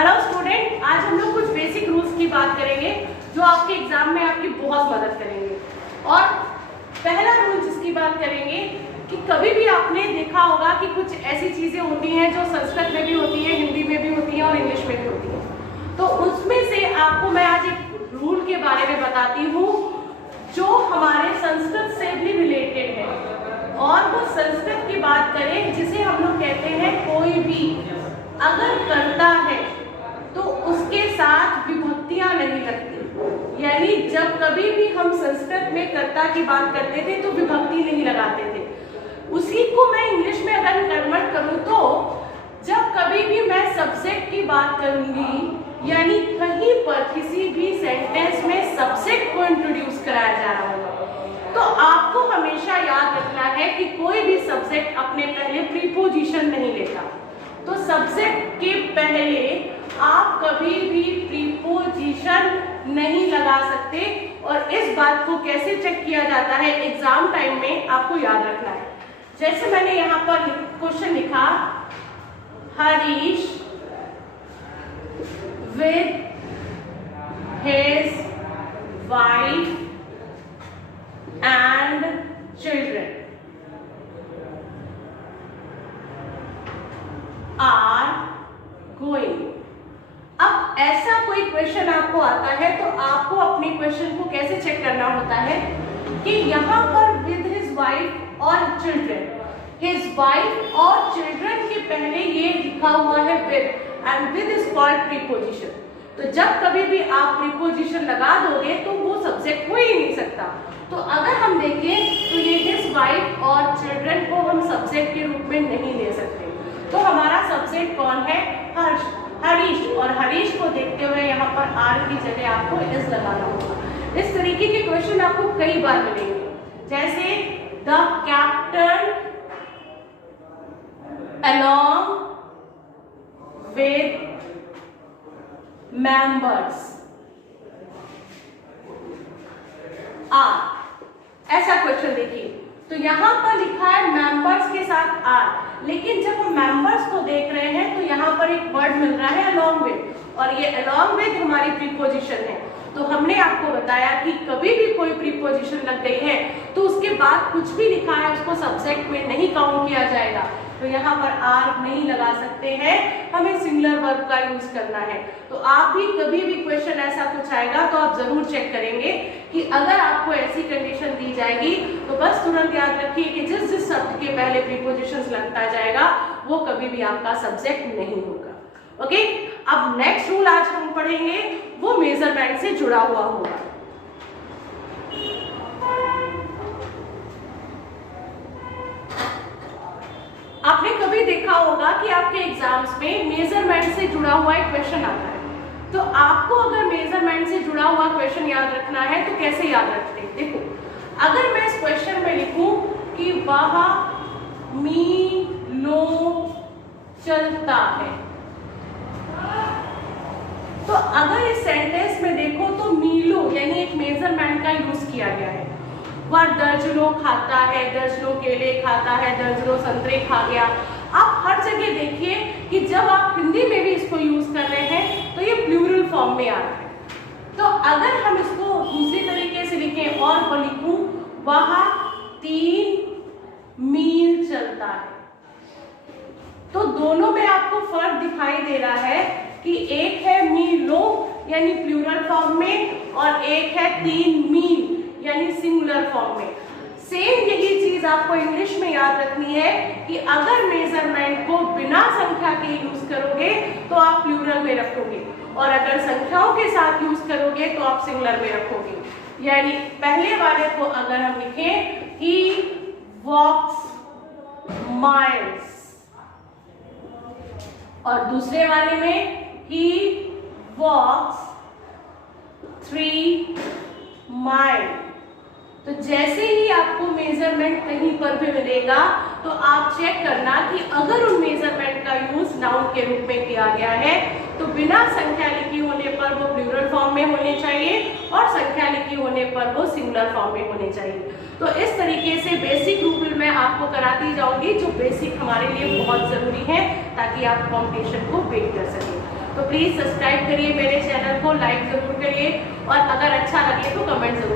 Hello student, आज हम लोग कुछ बेसिक रूल्स की बात करेंगे जो आपके एग्जाम में आपकी बहुत मदद करेंगे। और पहला रूल जिसकी बात करेंगे कि कभी भी आपने देखा होगा कि कुछ ऐसी चीजें होती हैं जो संस्कृत में भी होती है, हिंदी में भी होती है और इंग्लिश में भी होती है। तो उसमें से आपको मैं आज एक रूल के बारे में बताती हूँ जो हमारे संस्कृत से भी रिलेटेड है। और वो संस्कृत की बात करें जिसे हम लोग कहते हैं कोई भी अगर करता है तो उसके साथ विभक्तियां नहीं लगती। यानी जब कभी भी हम संस्कृत में कर्ता की बात करते थे तो विभक्ति नहीं लगाते थे। उसी को मैं इंग्लिश में अगर कन्वर्ट करूं तो जब कभी भी मैं सब्जेक्ट की बात करूंगी यानी कहीं पर किसी भी सेंटेंस में सब्जेक्ट को इंट्रोड्यूस कराया जा रहा होगा तो आपको हमेशा याद रखना है कि कोई भी सब्जेक्ट अपने पहले प्रीपोजिशन नहीं लेता। तो सब्जेक्ट के पहले आप कभी भी प्रीपोजिशन नहीं लगा सकते। और इस बात को कैसे चेक किया जाता है एग्जाम टाइम में आपको याद रखना है। जैसे मैंने यहाँ पर क्वेश्चन लिखा, Harish with his wife and children are going. अब ऐसा कोई क्वेश्चन आपको आता है तो आपको अपने क्वेश्चन को कैसे चेक करना होता है कि यहाँ पर विद हिज वाइफ और चिल्ड्रन, हिज वाइफ और चिल्ड्रन के पहले ये लिखा हुआ है with and with is called preposition. तो जब कभी भी आप प्रीपोजिशन लगा दोगे तो वो सब्जेक्ट हो ही नहीं सकता। तो अगर हम देखें तो ये हिज वाइफ और चिल्ड्रन को हम सब्जेक्ट के रूप में नहीं ले सकते। तो हमारा सब्जेक्ट कौन है? हरीश। और हरीश को देखते हुए यहाँ पर आर की जगह आपको इज लगाना होगा। इस तरीके के क्वेश्चन आपको कई बार मिलेंगे, जैसे the captain along with members are। ऐसा क्वेश्चन देखिए, तो यहाँ पर लिखा है मेंबर्स के साथ आर, लेकिन जब हम मेंबर्स को देख रहे हैं तो यहाँ पर एक वर्ड मिल रहा है along with, और ये along with हमारी प्रीपोजिशन है। तो हमने आपको बताया कि कभी भी कोई प्रीपोजिशन लग गई है तो उसके बाद कुछ भी लिखा है उसको सब्जेक्ट में नहीं काउंट किया जाएगा। तो यहाँ पर आर नहीं लगा सकते हैं, हमें सिंगुलर वर्ब का यूज करना है। तो आप भी कभी भी क्वेश्चन ऐसा कुछ आएगा तो आप जरूर चेक करेंगे कि अगर आपको ऐसी कंडीशन दी जाएगी तो बस तुरंत याद रखिए कि जिस जिस शब्द के पहले प्रीपोजिशंस लगता जाएगा वो कभी भी आपका सब्जेक्ट नहीं होगा। ओके, अब नेक्स्ट रूल आज हम पढ़ेंगे वो मेजरमेंट से जुड़ा हुआ होगा। आपने कभी देखा होगा कि आपके एग्जाम्स में मेजरमेंट से जुड़ा हुआ एक क्वेश्चन आता है। तो आपको अगर मेजरमेंट से जुड़ा हुआ क्वेश्चन याद रखना है तो कैसे याद रखते हैं? देखो, अगर मैं इस क्वेश्चन में लिखूं कि वह मीलों चलता है, तो अगर इस सेंटेंस में देखो तो मीलों यानी एक मेजरमेंट का यूज किया गया है। वह दर्जनों खाता है, दर्जनों केले खाता है, दर्जनों संतरे खा गया। आप हर जगह देखिए कि जब आप हिंदी में भी इसको यूज कर रहे हैं तो ये प्लूरल फॉर्म में आ रहा है। तो अगर हम इसको दूसरी तरीके से लिखें और वो लिखूं वह 3 मील चलता है, तो दोनों में आपको फर्क दिखाई दे रहा है कि एक है मीलों यानी प्लूरल फॉर्म में और एक है 3 मील यानी सिंगुलर फॉर्म में। सेम यही चीज आपको इंग्लिश में याद रखनी है कि अगर मेजरमेंट को बिना संख्या के यूज करोगे तो आप प्लूरल में रखोगे और अगर संख्याओं के साथ यूज करोगे तो आप सिंगुलर में रखोगे। यानी पहले वाले को अगर हम लिखें ही वॉक्स माइल्स और दूसरे वाले में ही वॉक्स 3 माइल, तो जैसे ही आपको मेजरमेंट कहीं पर भी मिलेगा तो आप चेक करना कि अगर उन मेजरमेंट का यूज नाउन के रूप में किया गया है तो बिना संख्या लिखी होने पर वो प्लूरल फॉर्म में होने चाहिए और संख्या लिखी होने पर वो सिंगुलर फॉर्म में होने चाहिए। तो इस तरीके से बेसिक रूल मैं आपको कराती जाऊंगी जो बेसिक हमारे लिए बहुत जरूरी है ताकि आप कॉम्पिटिशन को बेट कर सकें। तो प्लीज़ सब्सक्राइब करिए मेरे चैनल को, लाइक ज़रूर करिए और अगर अच्छा लगे तो कमेंट ज़रूर